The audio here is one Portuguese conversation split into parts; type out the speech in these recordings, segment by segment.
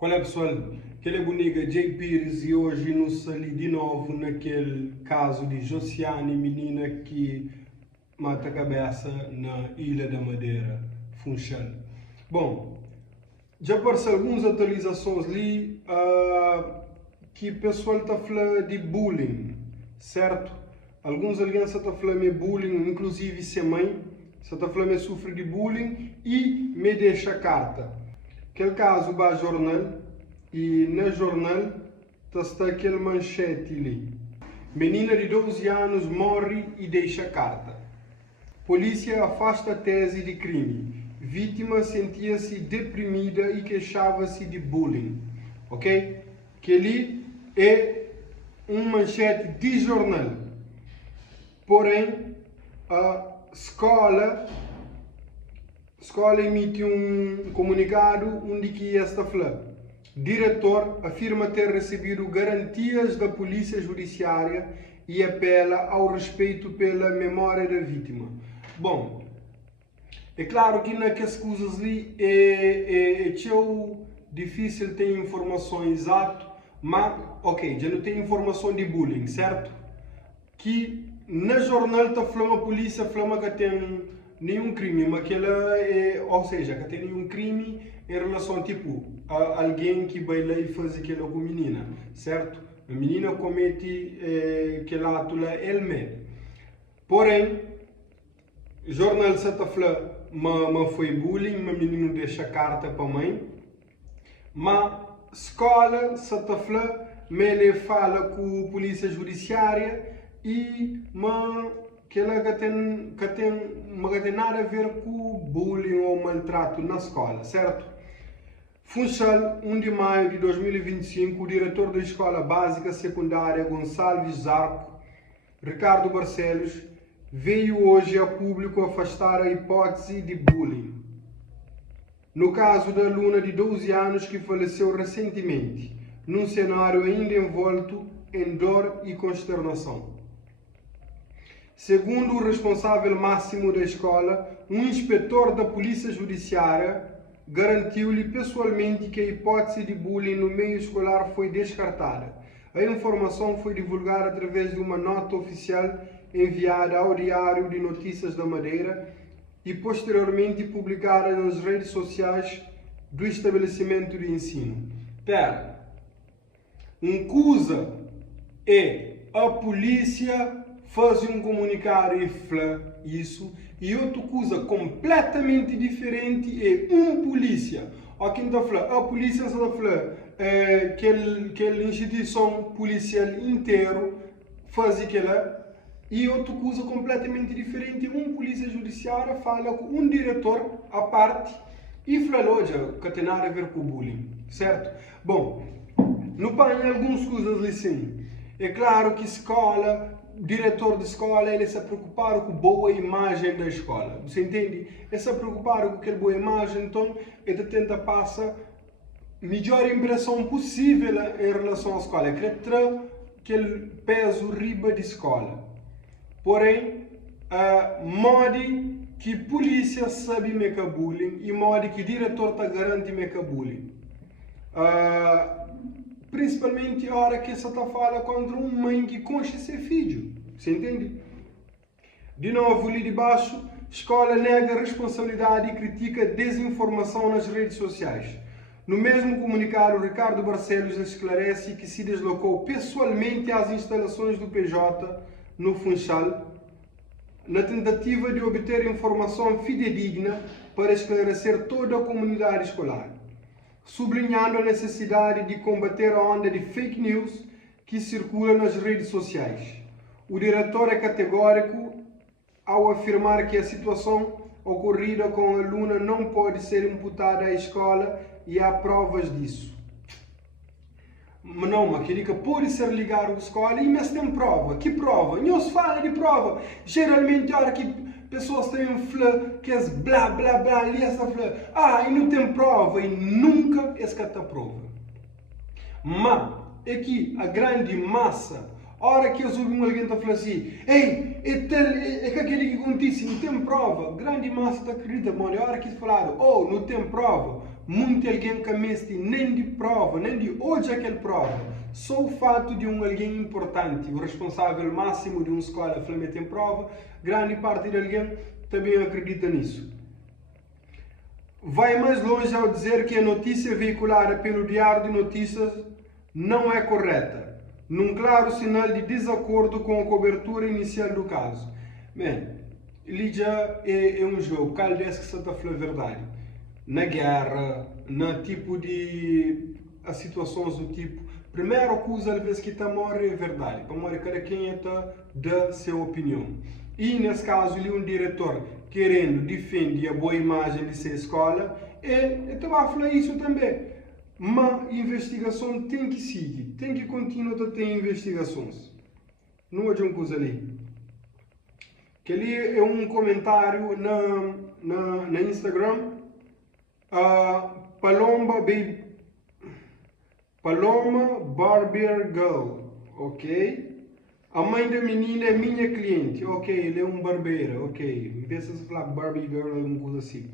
Qual é, pessoal? Aquele é bonita Jay Pires e hoje nos ali de novo naquele caso de Josiane, menina que mata a cabeça na Ilha da Madeira, Funchal. Bom, já apareceu algumas atualizações ali que o pessoal está falando de bullying, certo? Alguns alianças estão falando de bullying, inclusive se mãe, está falando que sofre de bullying e me deixa carta. Aquele caso vai jornal e no jornal está aquele manchete ali. Menina de 12 anos morre e deixa carta. Polícia afasta a tese de crime. Vítima sentia-se deprimida e queixava-se de bullying. Ok? Que ali é manchete de jornal. Porém, a escola emite um comunicado onde que esta fala. Diretor afirma ter recebido garantias da Polícia Judiciária e apela ao respeito pela memória da vítima. Bom, é claro que naquelas coisas ali é difícil ter informações exatas, mas, ok, já não tem informação de bullying, certo? Que na jornal está falando, a polícia falando que tem nenhum crime, mas que ela ou seja, que tem nenhum crime em relação tipo a alguém que vai lá e faz aquilo com a menina, certo? A menina comete aquele ato lá, ele mesmo. Porém, o jornal está falando, mas foi bullying, mas o menino deixa carta para a mãe, mas a escola está falando, mas ele fala com a polícia judiciária e que ela tem nada a ver com bullying ou maltrato na escola, certo? Funchal, 1 de maio de 2025, o diretor da Escola Básica Secundária Gonçalves Zarco, Ricardo Barcelos, veio hoje a público afastar a hipótese de bullying. No caso da aluna de 12 anos que faleceu recentemente, num cenário ainda envolto em dor e consternação. Segundo o responsável máximo da escola, um inspetor da Polícia Judiciária garantiu-lhe pessoalmente que a hipótese de bullying no meio escolar foi descartada. A informação foi divulgada através de uma nota oficial enviada ao Diário de Notícias da Madeira e posteriormente publicada nas redes sociais do estabelecimento de ensino. Pera, uma coisa é a polícia faz um comunicado e fala isso, e outra coisa completamente diferente é polícia. Aqui está falando, a polícia está falando que a instituição policial inteiro faz aquilo, e outra coisa completamente diferente é polícia judiciária fala com um diretor à parte e fala hoje que tem nada a ver com o bullying, certo? Bom, no pai algumas coisas assim. É claro que escola, diretor de escola, ele se preocupar com a boa imagem da escola. Você entende? Ele se preocupar com aquela boa imagem, então ele tenta passar a melhor impressão possível em relação à escola. Ele traz aquele peso riba de escola. Porém, modo que a polícia sabe que é bullying e modo que o diretor está garante que é bullying. Principalmente a hora que você está falando contra uma mãe que concha seu filho. Você entende? De novo, ali de baixo, a escola nega a responsabilidade e critica a desinformação nas redes sociais. No mesmo comunicado, Ricardo Barcelos esclarece que se deslocou pessoalmente às instalações do PJ no Funchal, na tentativa de obter informação fidedigna para esclarecer toda a comunidade escolar, sublinhando a necessidade de combater a onda de fake news que circula nas redes sociais. O diretor é categórico ao afirmar que a situação ocorrida com a aluna não pode ser imputada à escola e há provas disso. Mas que diga pode ser ligado à escola e mas tem prova. Que prova? Não se fala de prova. Geralmente, a hora que pessoas têm que é blá blá blá, ali essa e não tem prova, e nunca escata prova. Mas é que a grande massa, a hora que eu ouvi alguém está falando assim, ei, é que aquele que acontece, não tem prova, a grande massa está acredita, mano, a hora que falaram, não tem prova, muito alguém que meste nem de prova, nem de hoje aquela prova. Só o fato de alguém importante, o responsável máximo de uma escola, mete em prova, grande parte de alguém também acredita nisso. Vai mais longe ao dizer que a notícia veiculada pelo Diário de Notícias não é correta, num claro sinal de desacordo com a cobertura inicial do caso. Bem, ali já é um jogo, qual é que se está falando a verdade? Na guerra, na tipo de as situações do tipo, primeiro acusa às vezes que está morre é verdade, para morrer cada quem está da sua opinião. E nesse caso, ali um diretor querendo defender a boa imagem de sua escola, e estava a falar isso também. Mas a investigação tem que seguir, tem que continuar a ter investigações. Não é de uma coisa ali. Que ali é um comentário na Instagram. Paloma Barber Girl, ok? A mãe da menina é minha cliente, ok? Ele é um barbeiro, ok? Pensa se falar Barbie Girl ou alguma coisa assim.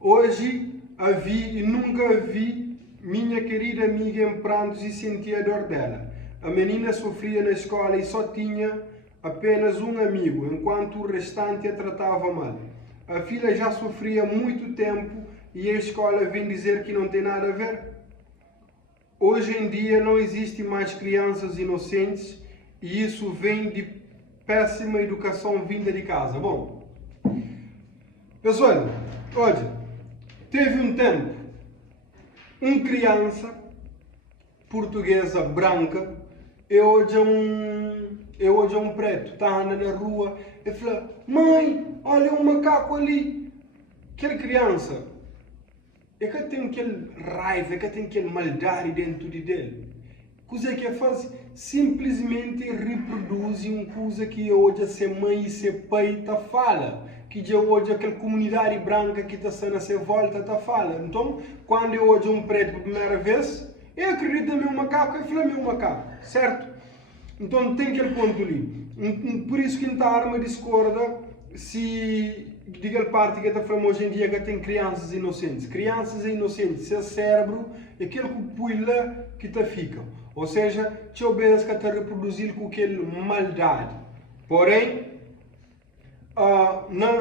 Hoje a vi e nunca a vi minha querida amiga em prantos e sentia a dor dela. A menina sofria na escola e só tinha apenas um amigo, enquanto o restante a tratava mal. A filha já sofria há muito tempo e a escola vem dizer que não tem nada a ver. Hoje em dia não existe mais crianças inocentes e isso vem de péssima educação vinda de casa. Bom, pessoal, olha, teve um tempo, uma criança portuguesa branca, e hoje é um preto, está andando na rua e fala: mãe, olha um macaco ali. Aquela criança, é que tem aquele raiva, é que tem aquele maldade dentro dele. Coisa que faz? Simplesmente reproduz uma coisa que hoje a ser mãe e ser pai tá fala. Que já hoje aquela comunidade branca que está sendo a ser volta tá fala. Então, quando eu hoje um preto pela primeira vez, eu acredito no meu macaco e falo meu macaco, certo? Então tem aquele ponto ali. Por isso que a arma discorda se diga parte que está falando hoje em dia que tem crianças inocentes. Crianças inocentes, seu cérebro é aquele que pula que te fica. Ou seja, te obedece que está reproduzir com aquele maldade. Porém,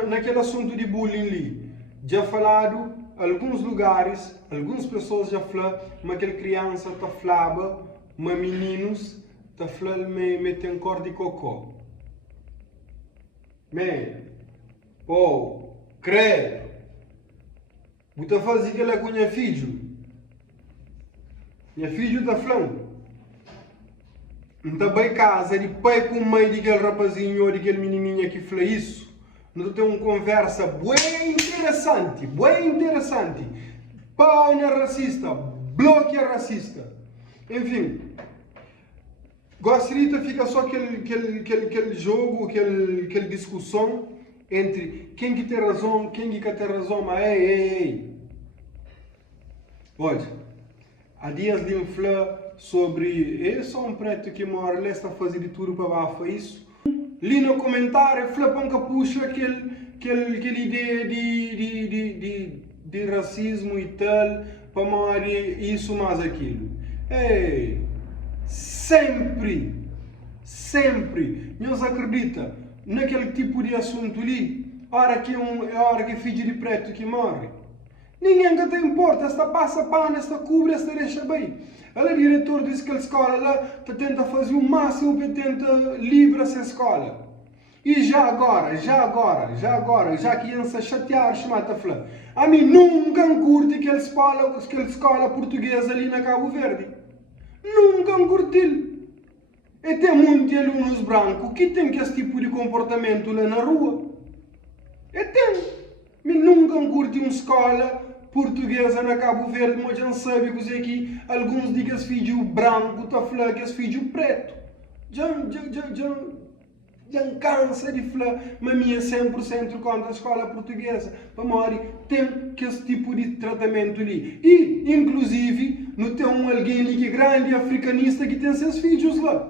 naquele assunto de bullying ali, já falado, alguns lugares, algumas pessoas já falaram, mas aquela criança está falando, mas meninos está falando, me tem cor de cocô. Credo, você faz aquilo com minha filho. Minha filho está falando. Não está bem casa de pai com mãe daquele rapazinho ou daquele menininho que fala isso. Não tem uma conversa bem interessante, Pau na racista, bloque a racista. Enfim, gostaria de ficar só aquele jogo, aquela discussão entre quem que tem razão, quem que tem razão, mas ei. Olha, há dias de falar sobre, eu sou um preto que mora lá, está a fazer de tudo para baixo isso. Li no comentário, flapam que puxa aquela ideia de racismo e tal, para morar isso mais aquilo. Ei, sempre, não acredita naquele tipo de assunto ali, a hora que é filho de preto que morre. Ninguém que te importa, esta passa pano, esta cubre, esta deixa bem. Ela, diretor disse que a escola lá tenta fazer o máximo para tenta livrar essa escola. E já agora, já que iam se chatear, chamar-te a falar. A mim nunca curti aquela escola portuguesa ali na Cabo Verde. Nunca curti. E tem muitos alunos brancos que têm esse tipo de comportamento lá na rua. E tem. Mas nunca curti uma escola portuguesa na Cabo Verde, mas já sabe que alguns digam que filho branco está falando que é filho preto. Já cansa de falar, mas minha 100% contra a escola portuguesa. Para morrer, tem que esse tipo de tratamento ali. E, inclusive, não tem alguém ali que é grande africanista que tem seus filhos lá.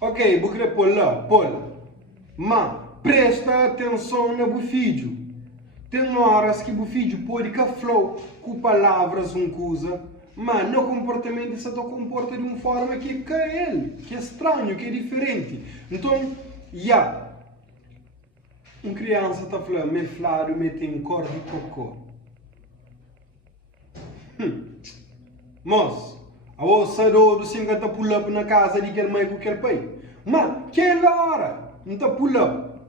Ok, vou querer pôr lá. Mas presta atenção no filho. Tem horas que o filho pode que flow com palavras coisa, mas no comportamento se comporta de uma forma que é ele, que é estranho, que é diferente. Então, uma criança está falando, me flado, me tem cor de cocô. Mas, a vossa do 50 pull-up na casa de aquele mãe com aquele pai. Mas, que hora? Não está pull-up.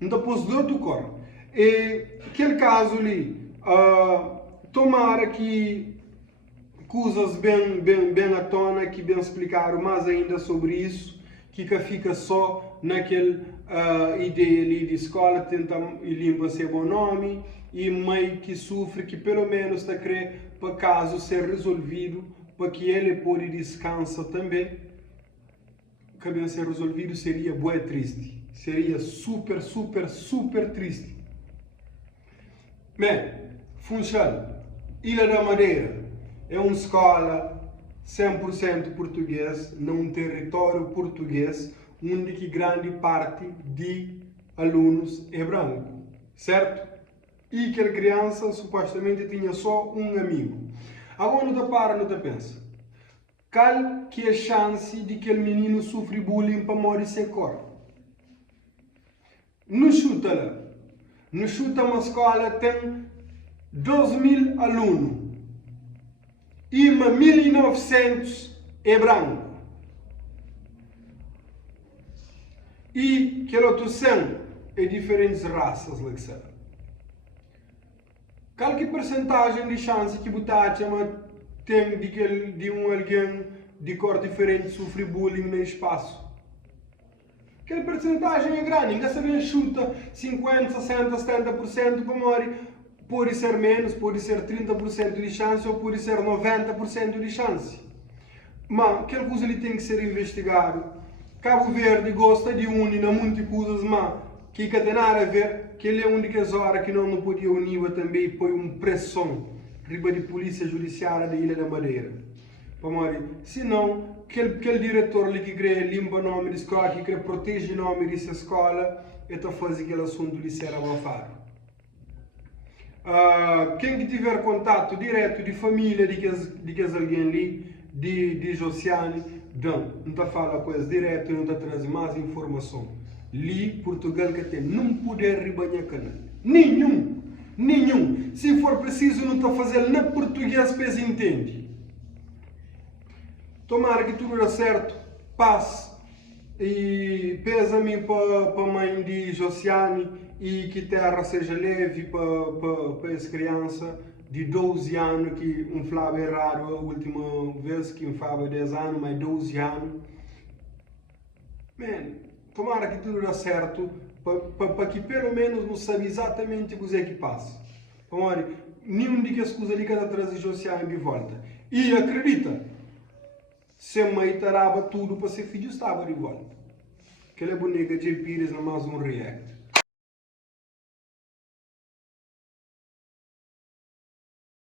Não está pôs do outro cor. E, aquele caso ali, tomara que coisas bem à tona, que bem explicaram mais ainda sobre isso, que fica só naquele ideia ali de escola, tenta e limpa seu bom nome, e mãe que sofre, que pelo menos está a querer para caso ser resolvido, para que ele pode descansar também. Que bem ser resolvido seria bué triste, seria super triste. Bem, funciona. Ilha da Madeira é uma escola 100% português, num território português, onde que grande parte de alunos é branco, certo? E que a criança supostamente tinha só um amigo. Agora não te para, não te pensa. Qual que é a chance de que o menino sofre bullying para morrer sem cor? Não chuta lá. Não chuta uma escola tem 12.000 alunos. E 1.900 é branco. E que outro são é diferentes raças, Lexel. Qual que é a percentagem de chance que você tem de alguém de cor diferente sofrer bullying no espaço? Aquela percentagem é grande, ninguém sabe chuta 50, 60, 70% para morrer. Pode ser menos, pode ser 30% de chance ou pode ser 90% de chance. Mas aquela coisa ali tem que ser investigado. Cabo Verde gosta de unir muitas coisas, mas que tem nada a ver, que ele é uma das horas que não podia unir também põe uma pressão riba de polícia judiciária da Ilha da Madeira. Senão, aquele diretor ali que quer limpa o nome da escola, que quer proteger o nome dessa escola, está fazendo aquele assunto de ser abafado. Quem que tiver contato direto de família de que alguém ali, de Josiane, não está falando coisas direto, não está trazendo mais informação. Ali, Portugal que tem, não poder ribanhar canal. Nenhum. Se for preciso, não está fazendo na português, para entende. Tomara que tudo dê certo, paz. E pesa-me para a mãe de Josiane e que terra seja leve para essa criança de 12 anos, que falava errado a última vez, que falava 10 anos, mas 12 anos. Tomara que tudo dê certo, para que pelo menos não sabe exatamente o que passa. Nenhum de que as coisas ali cada traz Josiane de volta. E acredita, se a mãe tarava tudo para ser filho estava de volta. Aquela boneca de Pires não mais um react.